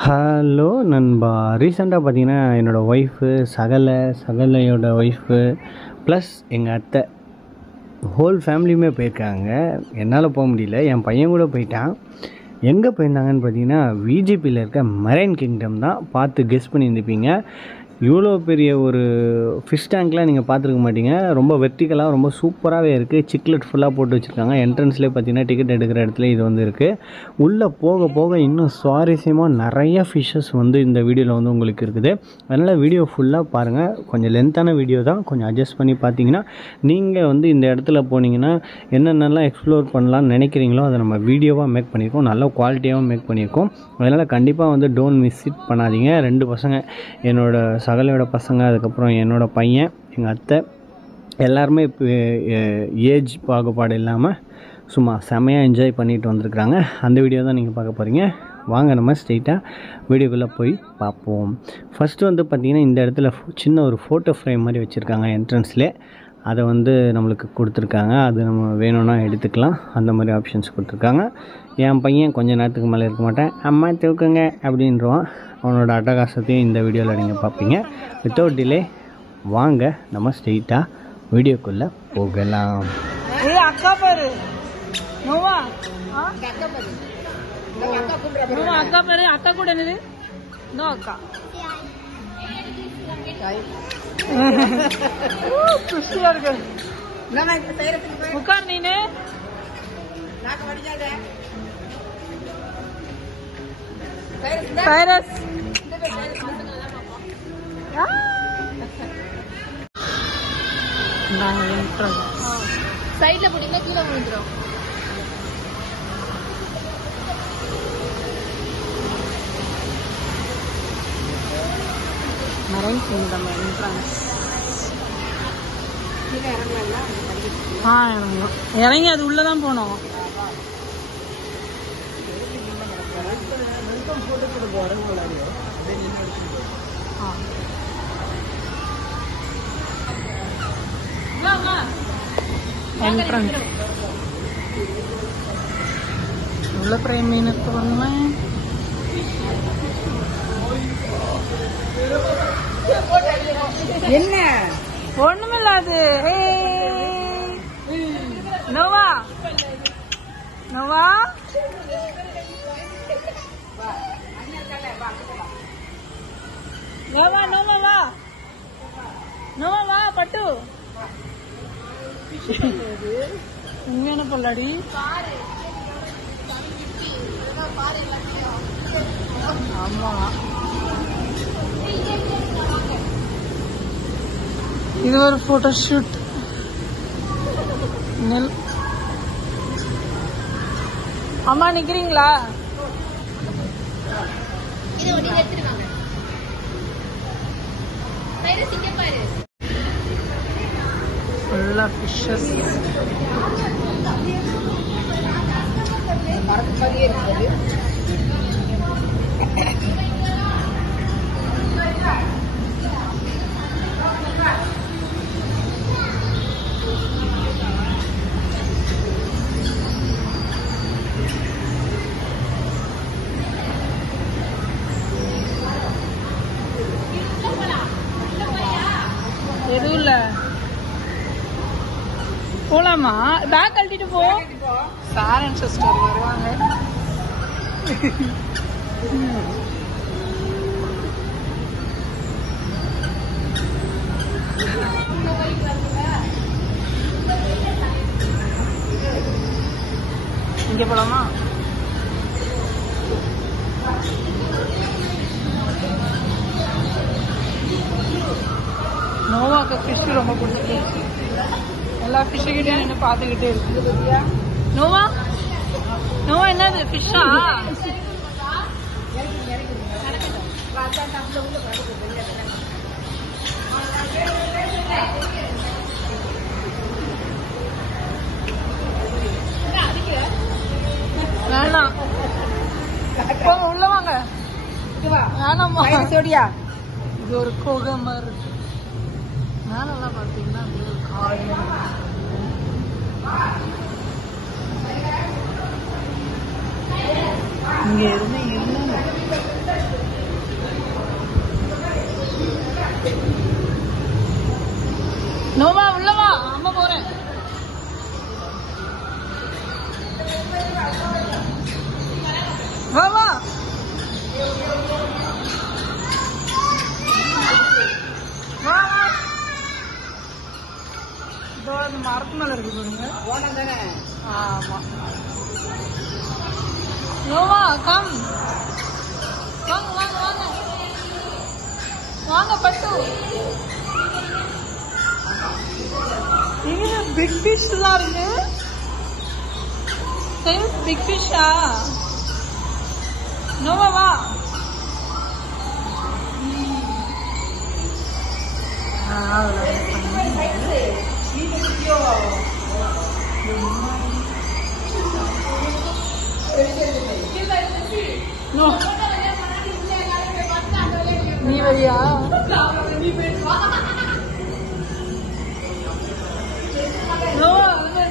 Hello நண்பா. ரீசெண்டாக பார்த்தீங்கன்னா என்னோடய ஒய்ஃபு சகலையோட ஒய்ஃபு ப்ளஸ் எங்கள் அத்தை ஹோல் ஃபேமிலியுமே போயிருக்காங்க. என்னால் போக முடியல, என் பையன் கூட போயிட்டான். எங்கே போயிருந்தாங்கன்னு பார்த்தீங்கன்னா விஜிபியில் இருக்க மெரைன் கிங்டம் தான். பார்த்து கெஸ் பண்ணியிருந்துப்பீங்க. இவ்வளோ பெரிய ஒரு ஃபிஷ் டேங்க்லாம் நீங்கள் பார்த்துருக்க மாட்டீங்க. ரொம்ப வெர்டிக்கலாக ரொம்ப சூப்பராகவே இருக்குது. சிக்லெட் ஃபுல்லாக போட்டு வச்சுருக்காங்க. என்ட்ரன்ஸ்லேயே பார்த்தீங்கன்னா டிக்கெட் எடுக்கிற இடத்துல இது வந்து இருக்குது. உள்ளே போக போக இன்னும் சுவாரஸ்யமாக நிறைய ஃபிஷ்ஷஸ் வந்து இந்த வீடியோவில் வந்து உங்களுக்கு இருக்குது. அதனால் வீடியோ ஃபுல்லாக பாருங்கள். கொஞ்சம் லென்த்தான வீடியோ தான், கொஞ்சம் அட்ஜஸ்ட் பண்ணி பார்த்தீங்கன்னா நீங்கள் வந்து இந்த இடத்துல போனீங்கன்னா என்னென்னலாம் எக்ஸ்ப்ளோர் பண்ணலான்னு நினைக்கிறீங்களோ அதை நம்ம வீடியோவாக மேக் பண்ணியிருக்கோம். நல்ல குவாலிட்டியாகவும் மேக் பண்ணியிருக்கோம். அதனால் கண்டிப்பாக வந்து டோன்ட் மிஸ் இட் பண்ணாதீங்க. 2 பசங்க, என்னோட சகலையோட பசங்க, அதுக்கப்புறம் என்னோடய பையன், எங்கள் அத்தை எல்லாருமே இப்போ ஏஜ் பாகுபாடு இல்லாமல் சும்மா செமையாக என்ஜாய் பண்ணிட்டு வந்திருக்கிறாங்க. அந்த வீடியோ தான் நீங்கள் பார்க்க போகிறீங்க. வாங்க நம்ம ஸ்ட்ரெயிட்டாக வீடியோக்குள்ளே போய் பார்ப்போம். ஃபஸ்ட்டு வந்து பார்த்திங்கன்னா இந்த இடத்துல சின்ன ஒரு ஃபோட்டோ ஃப்ரேம் மாதிரி வச்சுருக்காங்க என்ட்ரன்ஸ்லேயே. அதை வந்து நம்மளுக்கு கொடுத்துருக்காங்க. அது நம்ம வேணும்னா எடுத்துக்கலாம். அந்த மாதிரி ஆப்ஷன்ஸ் கொடுத்துருக்காங்க. என் பையன் கொஞ்சம் நேரத்துக்கு மேலே இருக்க மாட்டேன், அம்மா தூக்குங்க அப்படின்றான். அவனோட அட்டகாசத்தையும் இந்த வீடியோவில் நீங்கள் பார்ப்பீங்க. வித்தவுட் டிலே வாங்க நம்ம ஸ்ட்ரெயிட்டாக வீடியோக்குள்ளே போகலாம். அக்கா பாரு, அக்கா பாரு, அக்கா கூட என்னது அக்கா உட்கார் நீனு. வைரஸ் சைட்ல போட்டீங்கன்னா கீழே விழுந்துரும். Marine kingdom entrance. இறங்கி அது உள்ளதான் போனோம். என்ட்ரன்ஸ் உள்ள பிரேமீனுக்கு வந்து என்ன ஒண்ணுமில்லாது. நோவா நோவா நோவா நோவா வா, நோவா வா பட்டு. உண்மையான பொல்லாடி. ஆமா, இது ஒரு போட்டோ ஷூட். அம்மா நிக்கிறீங்களா? ஃபுல்லா ஃபிஷஸ். எதுவும் இல்ல, போலாமா? பேக் கழட்டிட்டு போ. சார் அண்ட் சிஸ்டர் வருவாங்க. இங்க போலாமா? நோவாக்கு ஃபிஷ் ரொம்ப பிடிச்சிருச்சு. எல்லா ஃபிஷ்ஷுக்கிட்டே நின்று பார்த்துக்கிட்டே இருக்கு. நோவா நோவா என்னது ஃபிஷ்ஷா? வேணாம், உள்ள வாங்க. வேணாமா சோடியா? இது ஒரு குகை மாதிரி இருக்கு. மேலெல்லாம் பார்த்தீங்கன்னா காடு. இங்க இருந்து மரத்து மேல இருக்கு பாருங்க. ஆமா. நோவா கம். வாங்க வாங்க வாங்க வாங்க பட்டு. இங்க பிக் ஃபிஷ் எல்லாம் இருக்கு. பிக் ஃபிஷ்ஷா? நோவா வா. நீ வரியா?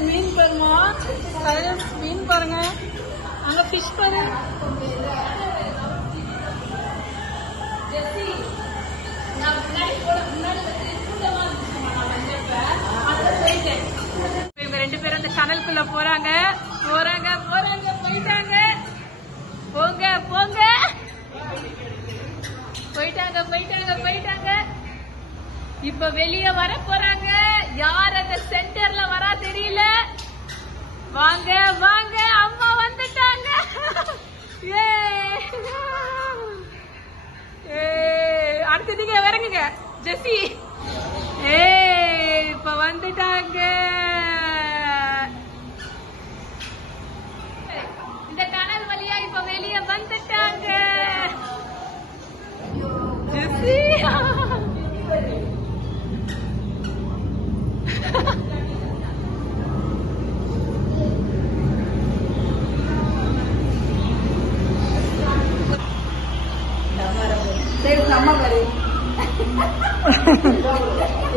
மீன் பாருமா, மீன் பாருங்க, அங்க ஃபிஷ் பாரு. இவங்க 2 பேரும் அந்த டனலுக்குள்ள போறாங்க போறாங்க போறாங்க போயிட்டாங்க. போங்க போங்க போயிட்டாங்க போயிட்டாங்க போயிட்டாங்க. இப்ப வெளிய வர போறாங்க. யார் அந்த சென்டர்ல வரா தெரியல. வாங்க வாங்க, அம்மா வந்துட்டாங்க. அடுத்து நீங்க இறங்குங்க ஜெசி. இப்ப வந்துட்டாங்க. இந்த டனல் வழியா இப்ப வெளிய வந்துட்டாங்க ஜெசி.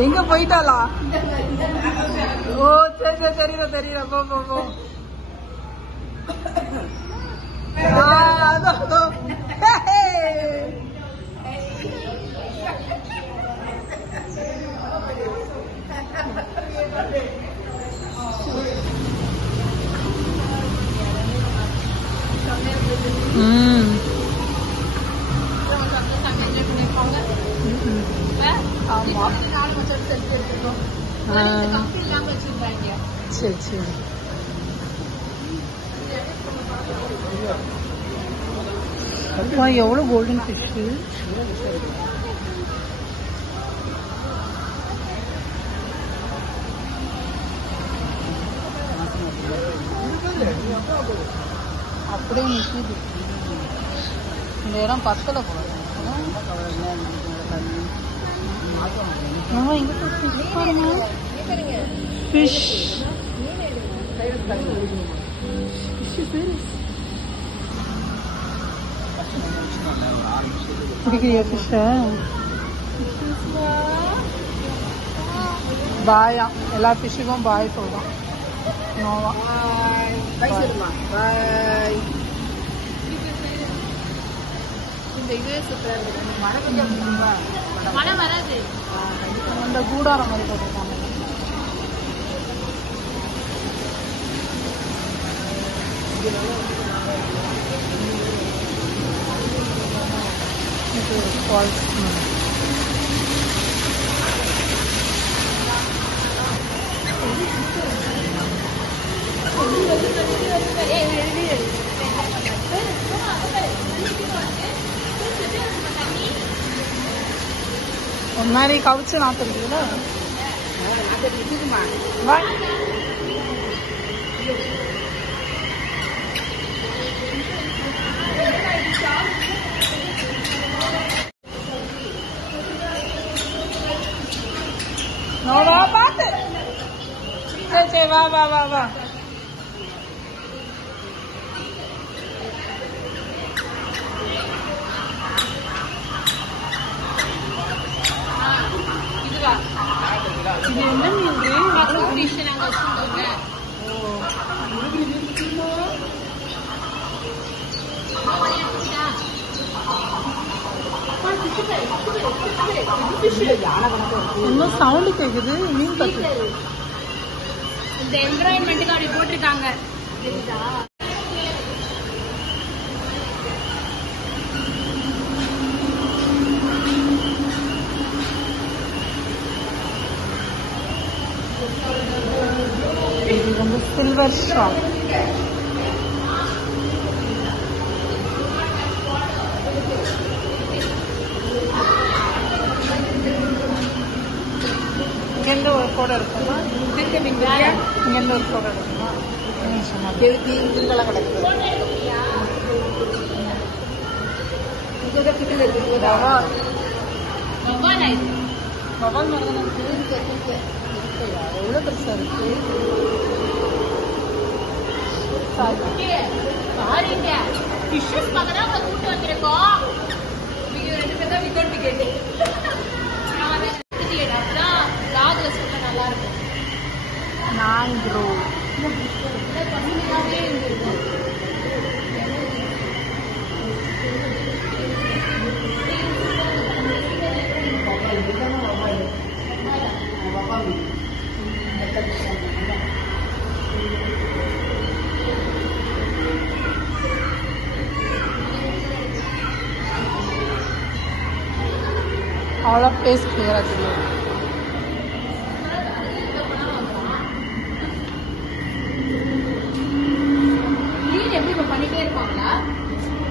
எங்க போயிட்டாளா? ஓ சரி தெரியல தெரியல. போ போ போ. சரி சரி. அப்பா எவ்வளவு கோல்டன் ஃபிஷ். அப்படியே நிற்கிது. இந்த இடம் பத்தல போல. ஃபிஷ் பிடிக்கிறியா ஃபிஷ்ஷ? பாயா, எல்லா ஃபிஷ்ஷுக்கும் பாய் சொல்றான் நோவா. பாய். இந்த இதுவே சூப்பரா இருக்கு. மழை கொஞ்சம் மழை வராது. அந்த கூடாரம் மாதிரி போட்டிருக்காங்க. ஒரு மாதிரி கவிச்சு நாத்துருக்குதுல. பாத்து சரி வா வா வா வா. இது என்ன மீன்? நாங்க வச்சுருந்தோங்க. என்ன சவுண்ட் கேக்குது? மீன் கத்து. இந்த என்விரான்மெண்ட்டுக்கு அப்படி போட்டிருக்காங்க. வந்து சில்வர் ஷாப். இங்கேருந்து ஒரு கோடை இருக்குமா? இங்கேருந்து ஒரு கோடை இருக்குமா? இங்கெல்லாம் கிடக்குது. எவ்வளோ பெருசாக இருக்கு. மேங்க்ரோவ் அவ்வளோ பேஸ் கிளியராக தெரியும்.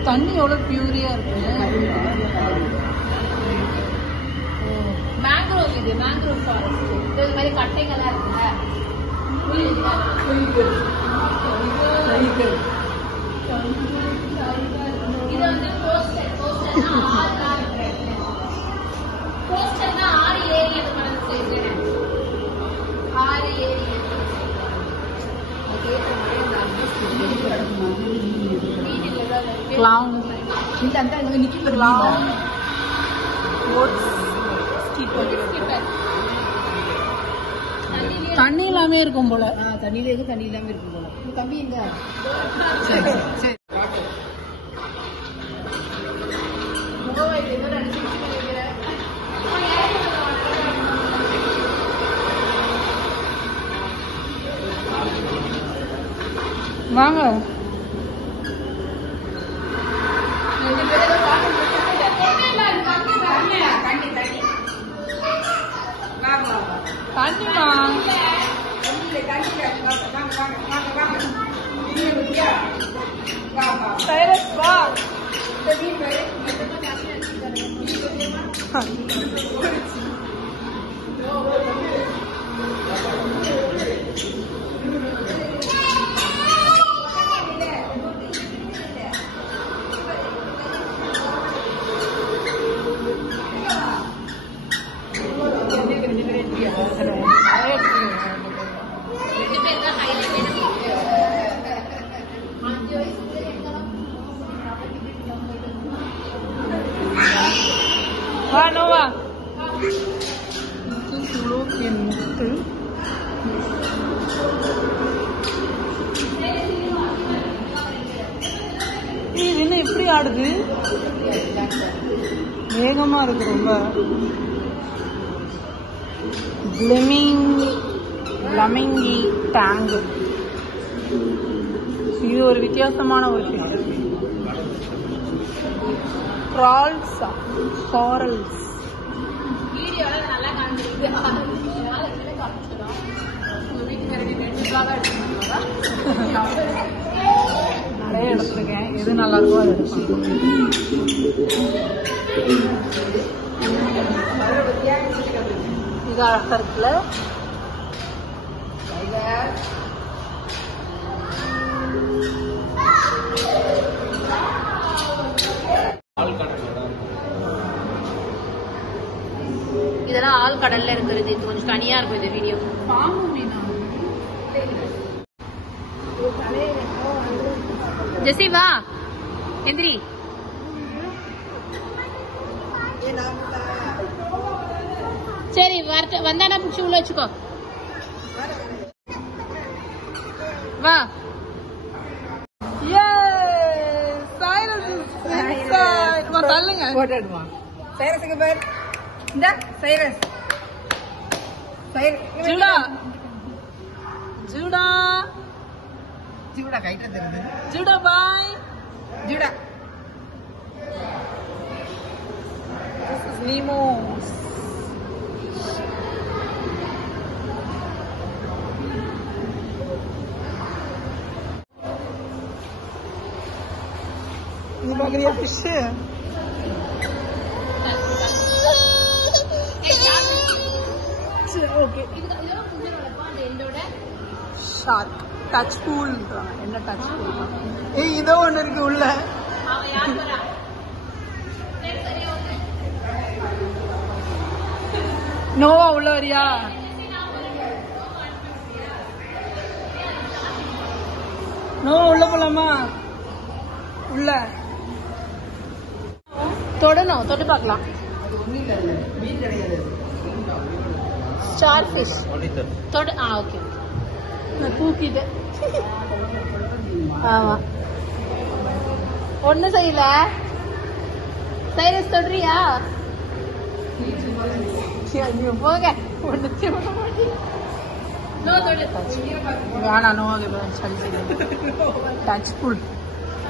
தண்ணி எவ்வளோ பியூரியா இருக்கு. மேங்க்ரோவ் இது மேங்க்ரோவ் ஃபாரஸ்ட். இது மாதிரி கட்டைகள்லாம் இருக்குல்ல. இது வந்து கோஸ்டர்னா 6 ஏரி அந்த மாதிரி செய்யுங்க. 6 ஏரி கிளவுன் தண்ணி இல்லாம இருக்கும் போல. தண்ணியில எதுவும் தண்ணி இல்லாம இருக்கும் போல. தம்பி எங்க? வாங்க. இது என்ன இப்படி ஆடுது? வேகமா இருக்கு ரொம்ப. பிளமிங்கி டேங்க். இது ஒரு வித்தியாசமான ஒரு ஃபிஷ். க்ரால்ஸா காரல்ஸ். வீடியோல நல்லா காமிச்சிருக்கு. நிறைய எடுத்துருக்கேன். எது நல்லா இருக்கோ அதை எடுப்பேன். இது அழகா இருக்குல்ல. இதெல்லாம் ஆழ்கடல்ல இருக்கிறது. இது கொஞ்சம் தனியா இருக்கும் இந்த வீடியோ. பாம்பு மீனா ஜெசி வா எந்திரி. சரி வந்தாடா பிடிச்சி உள்ள வச்சுக்கோ. வா. தள்ளுங்க போட்டுடுவான். சைரஸுக்கு பேர் இந்த சைரஸ். ஜூடா ஜூடா ஜூடா கைட்ட தெரியுது. ஜூடா பாய். ஜூடா நீமோ. பாக்குறியா fish? Okay shark touch pool என்ன டச் பூல்? ஏய் இதோ ஒண்ணு இருக்கு உள்ள. நோவா உள்ள வரியா? நோவா உள்ள போலாமா? உள்ள தொடணும், தொட்டு பார்க்கலாம். ஸ்டார் ஃபிஷ் தொடு. ஓகே நான் தூக்கிட்டேன். ஆமா ஒண்ணு செய்யல. சைரஸ் தொடுறியா? போங்க வேணாம். நோ டச் புல்.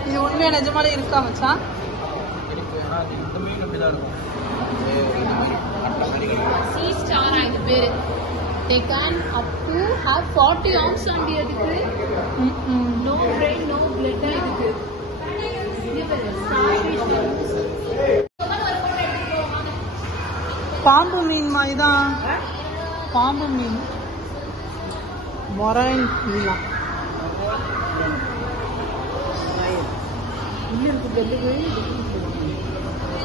இது உண்மையா நிஜமாலே இருக்கா மச்சான்? Sea star இது பேரு. They can up to have 40 ounce on the அதுக்கு. No brain, no blood இதுக்கு. பாம்பு மீன் மாதிரி தான். பாம்பு மீன் மொரைன் மீனா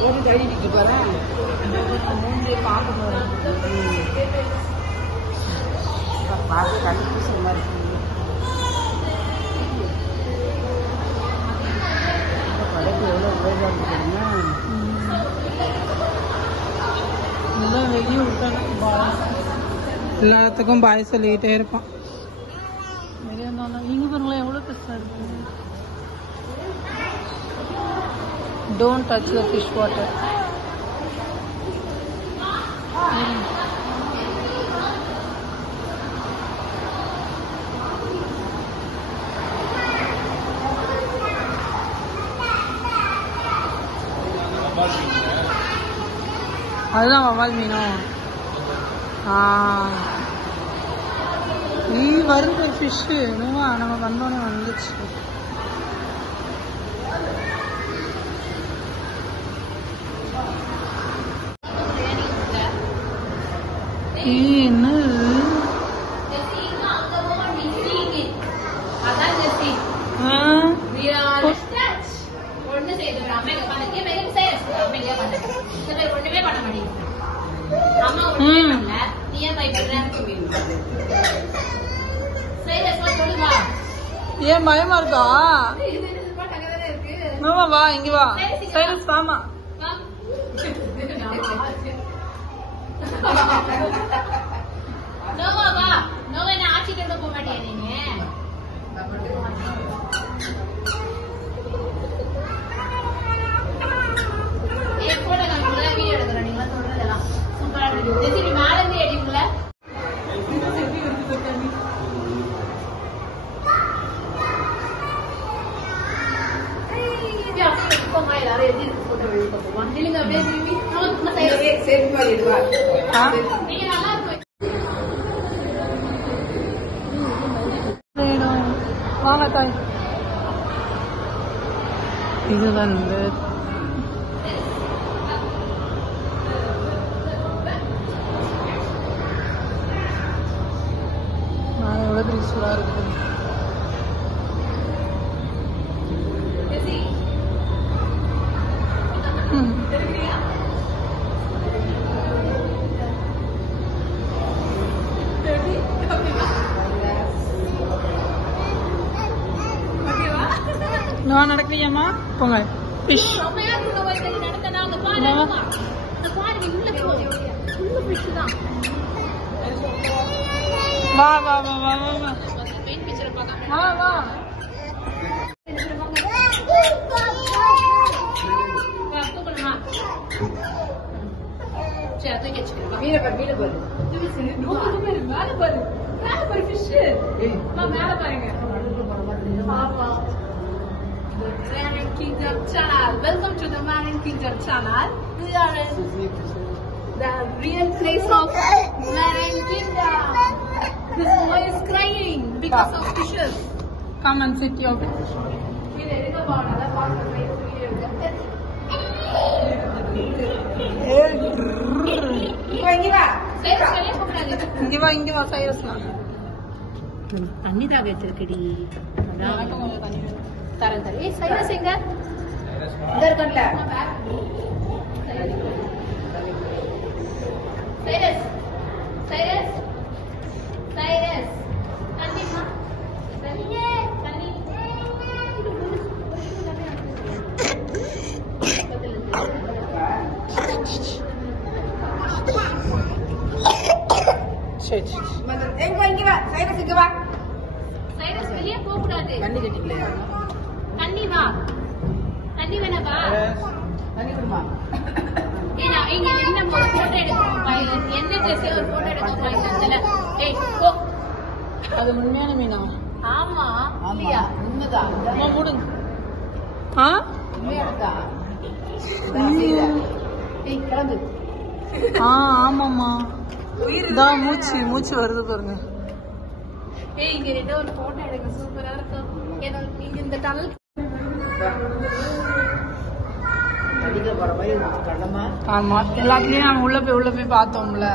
ஒரு கழிவுக்கு போறேன். பாம்பு பார்த்து கண்டுபிடிச்ச மாதிரி படைப்பு எவ்வளோ உபயோகம் இருக்குதுன்னா வெளியே விட்டாங்க. எல்லாத்துக்கும் பாய் சொல்லிக்கிட்டே இருப்பான். நிறைய இருந்தாலும் நீங்க பாருங்களேன் எவ்வளோ பெருசா இருக்கு. Don't touch the fish water. அதுதான் வவால் மீனும். நீ வருது ஃபிஷ்ஷு நம்ம வந்தோடனே வந்துச்சு. என்னது ஏன் பயமா இருக்கா? வா இங்க வா. சைலன்ஸ் வாமா. வாங்க தாய். இது வந்து எவ்வளோ த்ரீஸ்ஃபுல்லாக இருக்குது. நான் நடக்கலையாம்மா? போங்க. ஃபிஷ் வா வா வா வா வா வா வா வா. Marine Kingdom channel. Welcome to the Marine Kingdom channel. We are in the real place of Marine Kingdom. This boy is crying because of fishes. Come and sit your fish. இங்க வா சைரஸ்னா தண்ணி தாக வச்சிருக்கடி அதான் கொஞ்சம் தண்ணி தரேன் ஏய் சைரஸ் எங்க இங்க இருக்கல சைரஸ் சைரஸ் சைரஸ் தண்ணிமா தண்ணி சரி எங்க வா சைரஸ் இங்க வா சைரஸ் வெளிய போக கூடாது தண்ணி கட்டிக்கல தண்ணி வா தண்ணி வேணா வா தண்ணி குடுமா ஏனா இங்க என்ன போட்டோ எடுக்கணும் பையன் என்ன ட்ரெஸ் ஒரு போட்டோ எடுக்கணும் பையன் ஏய் போ அது முன்னாடி மீனா ஆமா இல்லையா உண்மைதான் அம்மா மூடுங்க உண்மையாடா ஏய் கிளம்பு ஆமாம்மா தான் மூச்சு வருது பாருங்க ஏய் இங்க ஏதோ ஒரு போட்டோ எடுக்க சூப்பரா இருக்கும் ஏதோ நீங்க இந்த டனல் ஆமா எல்லாத்துலயும் நாங்க உள்ள போய் பார்த்தோம்ல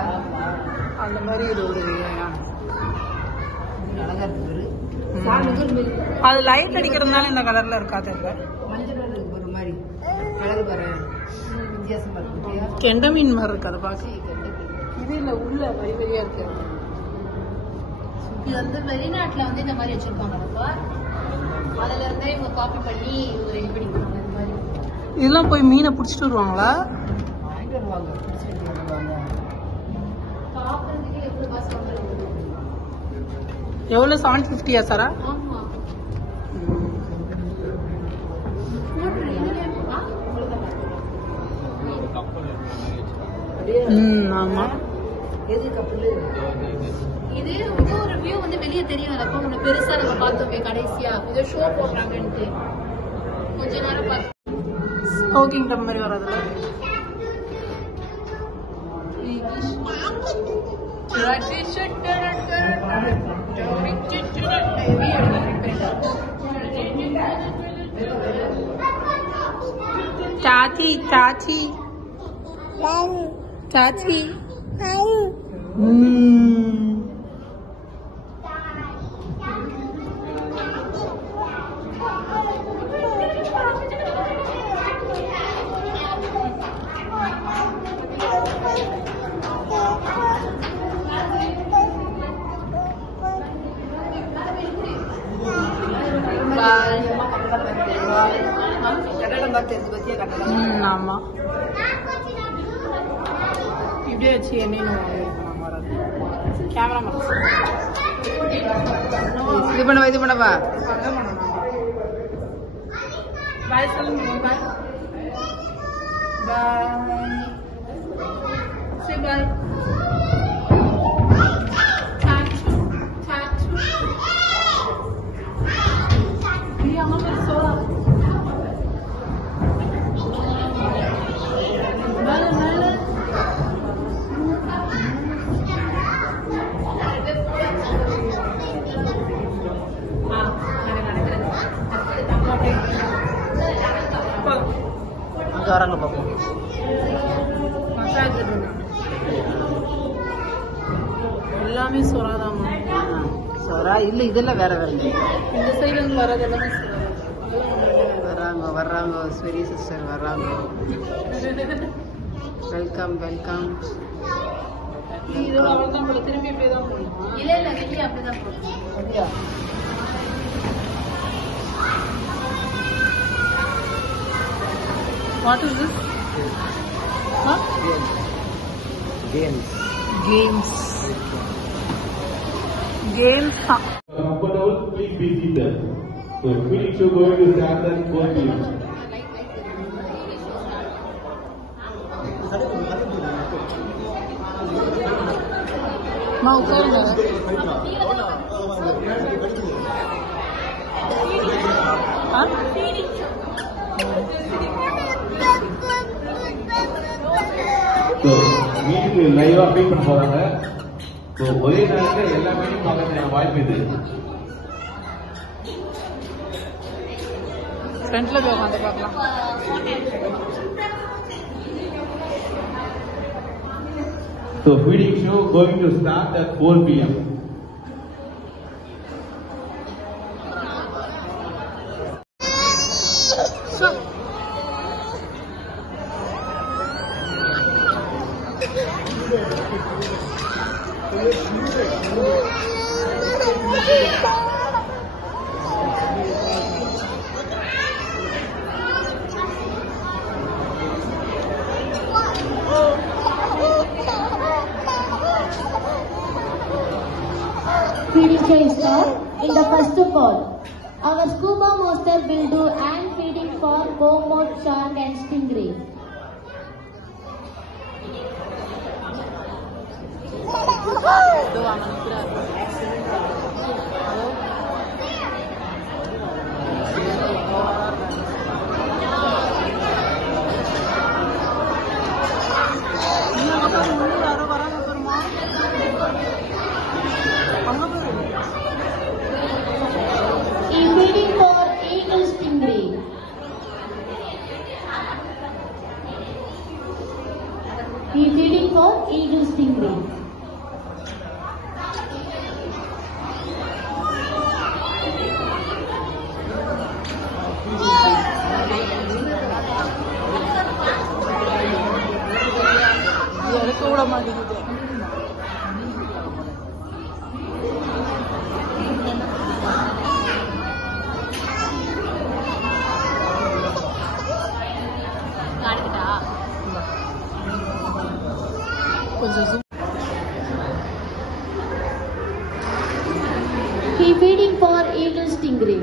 அந்த மாதிரி இது ஒரு அது லைட் அடிக்கிறதுனால இந்த கலர்ல இருக்காது ஒரு மாதிரி கலர் வர வித்தியாசமா இருக்கு கெண்ட மீன் மாதிரி இருக்கு அதை பார்க்க இது இல்ல உள்ள வரி வரியா இருக்கு இது வந்து வெளிநாட்டுல வந்து இந்த மாதிரி வச்சிருப்பாங்க அதுல இருந்தே இவங்க காப்பி பண்ணி ரெடி பண்ணிக்கிறாங்க இந்த மாதிரி இதெல்லாம் போய் மீனை பிடிச்சிட்டு வருவாங்களா வாங்கிட்டு வருவாங்க பிடிச்சிட்டு வருவாங்க பாக்குறதுக்கு எவ்வளவு காசு வாங்குறாங்க எவ்வளவு 750 சாரா ஆமா ஆமா எது கப்பல் இது ஒரு வியூ வந்து வெளியே தெரியும் அப்ப உன்னை பெருசா நம்ம பார்த்தோமே கடைசியா ஏதோ ஷோ போடுறாங்கன்ட்டு கொஞ்ச நேரம் பார்த்து ஸ்மோக்கிங் டம் மாதிரி வரதுல चाची चाची चाची ஆமா இப்படியே வச்சு என்ன கேமரா இது பண்ணவா பாய் சொல்லுங்க பாய் பாய் சே பாய் வராங்க பாப்போம் எல்லாமே சொராதாமா சொரா இல்ல இதெல்லாம் வேற வேற இந்த சைடு இருந்து வர்றது எல்லாமே வர்றாங்க ஸ்வெரி சிஸ்டர் வர்றாங்க வெல்கம் வெல்கம் இது அவ்வளவுதான் போல திரும்பி இப்படியே தான் போகணும் இல்ல வெளியே அப்படிதான் போகணும் அப்படியா What is this? Huh? Games. Games. Comfortable, please be seated. So, we need to go to stand and go to you. Ma ukarna. Huh? So, வீட்டுக்கு லைவா பே பண்ண போறாங்க. So, ஒரே நேரத்துல எல்லா மீனும் பார்க்கறதுக்கான வாய்ப்பு இது. ஃப்ரண்ட்ல போய் உட்காந்து பார்க்கலாம். So feeding show going to start at 4 p.m. Feeding show start. In the first ball, our scuba master will do hand feeding for Beaumont shark and stingray. Feeding for eagle stingray. Feeding for eagle stingray. Feeding for eagle stingray.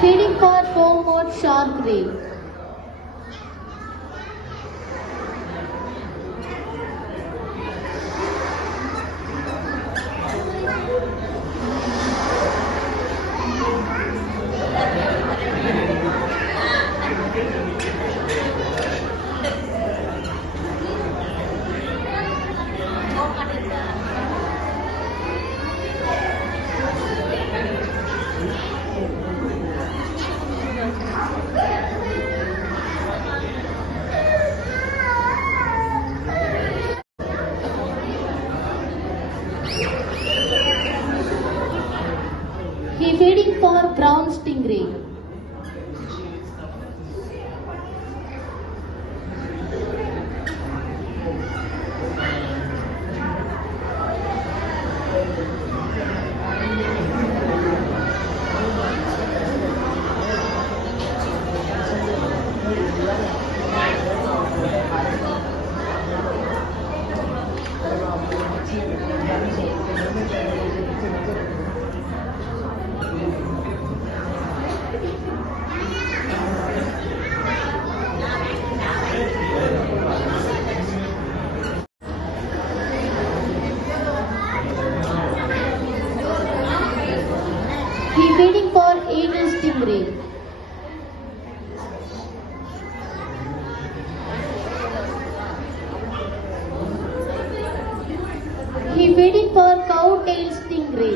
Feeding for Beaumont shark ray. Feeding for brown stingray. Feeding for eagle stingray. Feeding for cow tail stingray.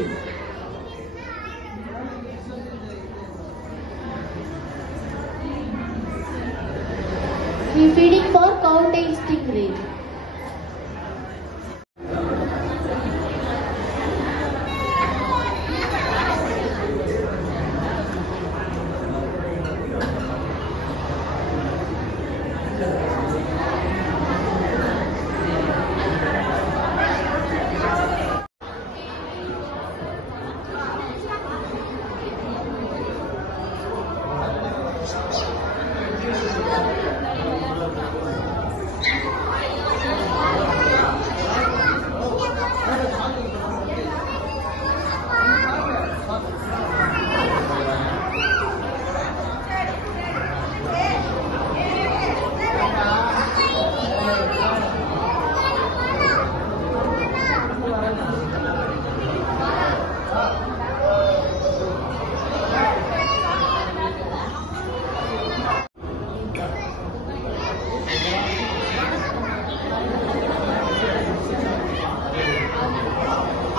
Feeding for cow tail stingray.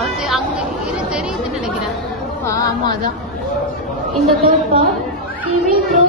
அது அங்க இது தெரியுதுன்னு நினைக்கிறேன். ஆமா அதான். In the third part, he will throw